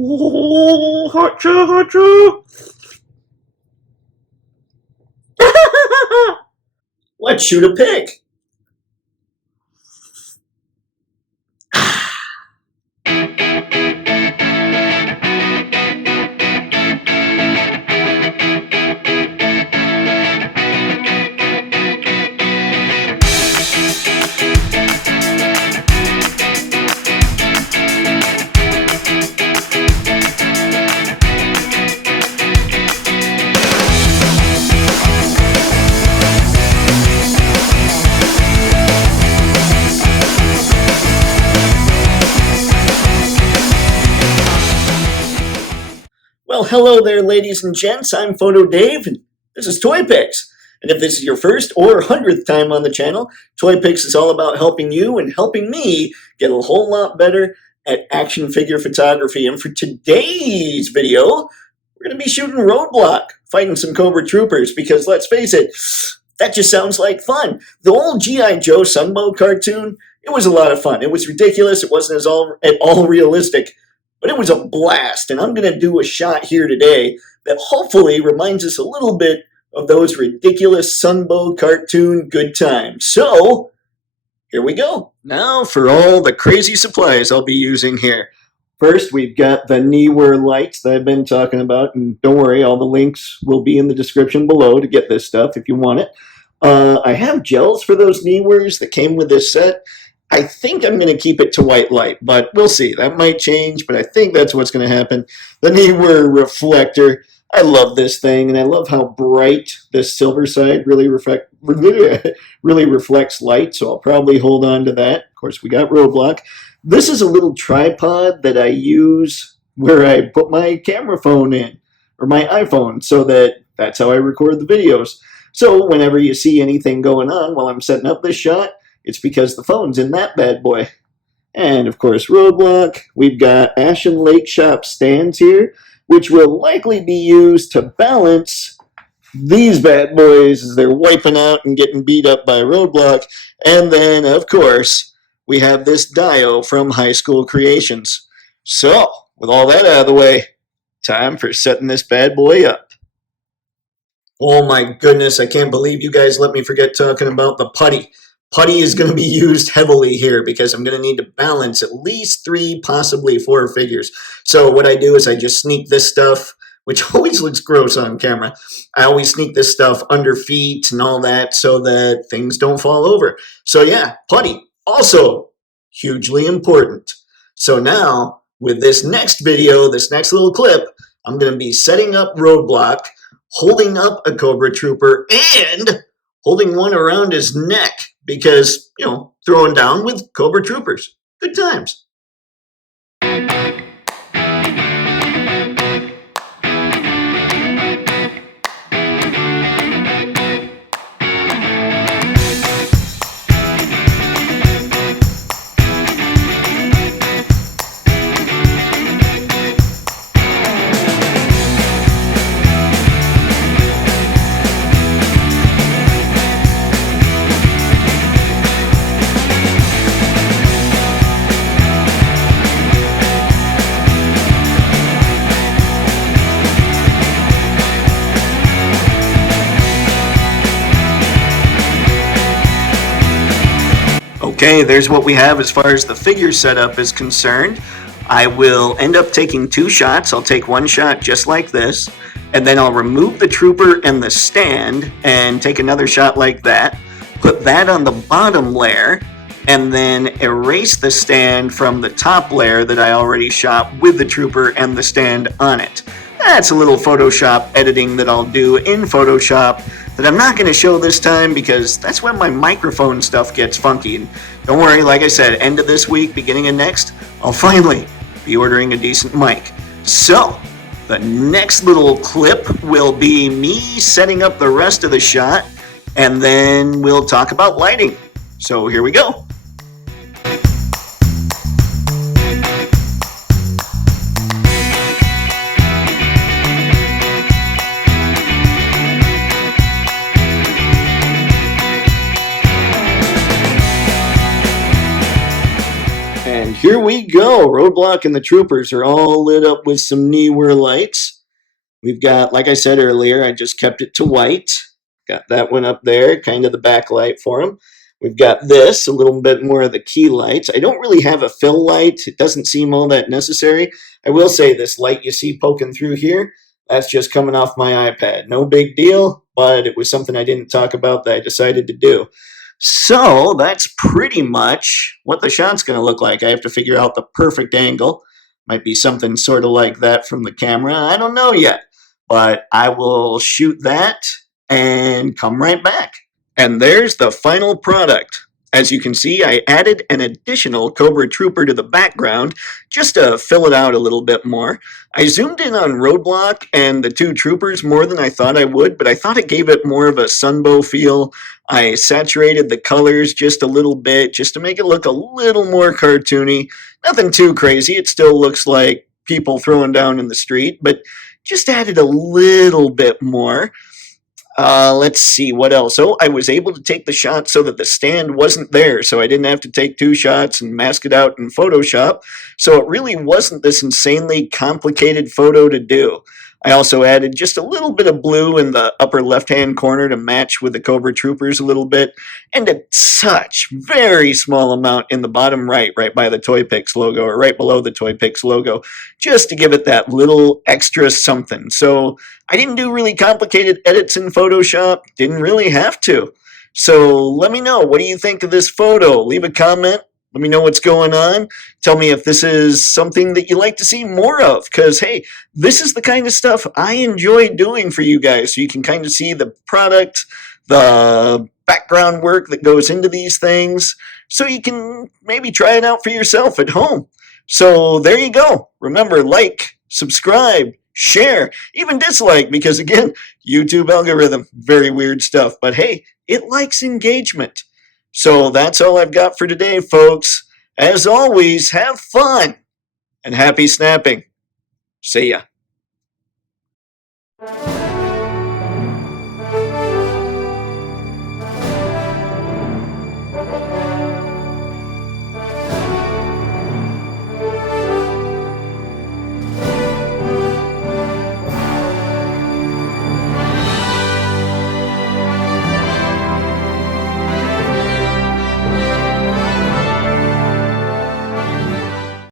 Oh, hotcha, hotcha. Let's shoot a pig. Well, hello there, ladies and gents. I'm Photo Dave, and this is Toypixx. And if this is your first or 100th time on the channel, Toypixx is all about helping you and helping me get a whole lot better at action figure photography. And for today's video, we're going to be shooting Roadblock, fighting some Cobra Troopers, because let's face it, that just sounds like fun. The old G.I. Joe Sunbow cartoon, it was a lot of fun. It was ridiculous. It wasn't at all realistic. But it was a blast, and I'm going to do a shot here today that hopefully reminds us a little bit of those ridiculous Sunbow cartoon good times. So, here we go. Now for all the crazy supplies I'll be using here. First, we've got the knee-wear lights that I've been talking about, and don't worry, all the links will be in the description below to get this stuff if you want it. I have gels for those knee-wears that came with this set. I think I'm going to keep it to white light, but we'll see. That might change, but I think that's what's going to happen. The knee-wear reflector. I love this thing, and I love how bright this silver side really reflects light, so I'll probably hold on to that. Of course, we got Roadblock. This is a little tripod that I use where I put my camera phone in, or my iPhone, so that's how I record the videos. So whenever you see anything going on while I'm setting up this shot, it's because the phone's in that bad boy. And, of course, Roadblock. We've got Ashen Lake Shop stands here, which will likely be used to balance these bad boys as they're wiping out and getting beat up by Roadblock. And then, of course, we have this Dio from High School Creations. So, with all that out of the way, time for setting this bad boy up. Oh my goodness, I can't believe you guys let me forget talking about the Putty. Putty is going to be used heavily here because I'm going to need to balance at least 3, possibly 4 figures. So what I do is I just sneak this stuff, which always looks gross on camera. I always sneak this stuff under feet and all that so that things don't fall over. So yeah, Putty, also hugely important. So now, with this next video, this next little clip, I'm going to be setting up Roadblock, holding up a Cobra Trooper, and holding one around his neck. Because, you know, throwing down with Cobra Troopers. Good times. Okay, there's what we have as far as the figure setup is concerned. I will end up taking 2 shots. I'll take one shot just like this, and then I'll remove the trooper and the stand and take another shot like that, put that on the bottom layer, and then erase the stand from the top layer that I already shot with the trooper and the stand on it. That's a little Photoshop editing that I'll do in Photoshop that I'm not going to show this time because that's when my microphone stuff gets funky. And don't worry, like I said, end of this week, beginning of next, I'll finally be ordering a decent mic. So, the next little clip will be me setting up the rest of the shot, and then we'll talk about lighting. So here we go. here we go. Roadblock and the Troopers are all lit up with some Neewer lights. We've got, like I said earlier, I just kept it to white. Got that one up there, kind of the backlight for them. We've got this, a little bit more of the key lights. I don't really have a fill light. It doesn't seem all that necessary. I will say this light you see poking through here, that's just coming off my iPad. No big deal, but it was something I didn't talk about that I decided to do. So that's pretty much what the shot's going to look like. I have to figure out the perfect angle. Might be something sort of like that from the camera. I don't know yet, but I will shoot that and come right back. And there's the final product. As you can see, I added an additional Cobra Trooper to the background just to fill it out a little bit more. I zoomed in on Roadblock and the two troopers more than I thought I would, but I thought it gave it more of a Sunbow feel. I saturated the colors just a little bit just to make it look a little more cartoony. Nothing too crazy. It still looks like people throwing down in the street, but just added a little bit more. Let's see, what else? Oh, I was able to take the shot so that the stand wasn't there, so I didn't have to take two shots and mask it out in Photoshop. So it really wasn't this insanely complicated photo to do. I also added just a little bit of blue in the upper left-hand corner to match with the Cobra Troopers a little bit, and a touch, very small amount in the bottom right, right by the Toypixx logo, or right below the Toypixx logo, just to give it that little extra something. So I didn't do really complicated edits in Photoshop, didn't really have to. So let me know, what do you think of this photo? Leave a comment. Let me know what's going on. Tell me if this is something that you like to see more of, because, hey, this is the kind of stuff I enjoy doing for you guys, so you can kind of see the product, the background work that goes into these things, so you can maybe try it out for yourself at home. So there you go. Remember, like, subscribe, share, even dislike, because, again, YouTube algorithm, very weird stuff. But, hey, it likes engagement. So that's all I've got for today, folks. As always, have fun and happy snapping. See ya.